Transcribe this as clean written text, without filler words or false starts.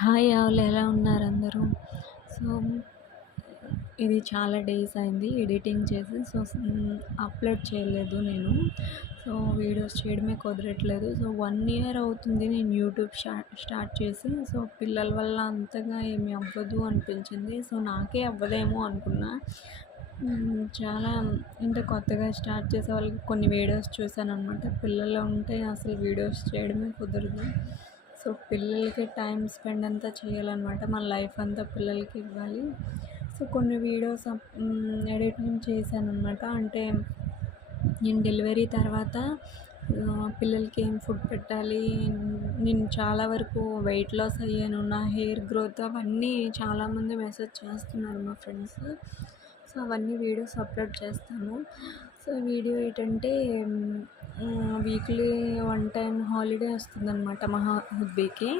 Hi all ఎలా ఉన్నారు అందరూ? సో, ఇది చాలా డేస్ అయింది ఎడిటింగ్ చేసి. అప్లోడ్ చేయలేదు నేను. సో, వీడియోస్ చేయడమే కుదరట్లేదు. సో, 1 ఇయర్ అవుతుంది నేను యూట్యూబ్ స్టార్ట్ చేసి. సో, పిల్లల వల్ల అంతగా ఏమి అవ్వదు అనిపించింది. సో, నాకే అవ్వదేమో అనుకున్నా. చాలా అంటే కొత్తగా స్టార్ట్ చేసే వాళ్ళకి కొన్ని వీడియోస్ చూశాననమాట. పిల్లలు ఉంటే అసలు వీడియోస్ చేయడమే కుదరదు. సో, పిల్లలకి టైం స్పెండ్ అంతా చేయాలన్నమాట. మన లైఫ్ అంతా పిల్లలకి ఇవ్వాలి. సో, కొన్ని వీడియోస్ ఎడిటింగ్ చేశాననమాట. అంటే నేను డెలివరీ తర్వాత పిల్లలకి ఏం ఫుడ్ పెట్టాలి, నేను చాలా వరకు వెయిట్ లాస్ అయ్యాను, నా హెయిర్ గ్రోత్ అవన్నీ చాలామంది మెసేజ్ చేస్తున్నారు మా ఫ్రెండ్స్. సో, అవన్నీ వీడియోస్ అప్లోడ్ చేస్తాను. సో, వీడియో ఏంటంటే వీక్లీ 1 టైం హాలిడే వస్తుందన్నమాట మా హస్బెండ్కి.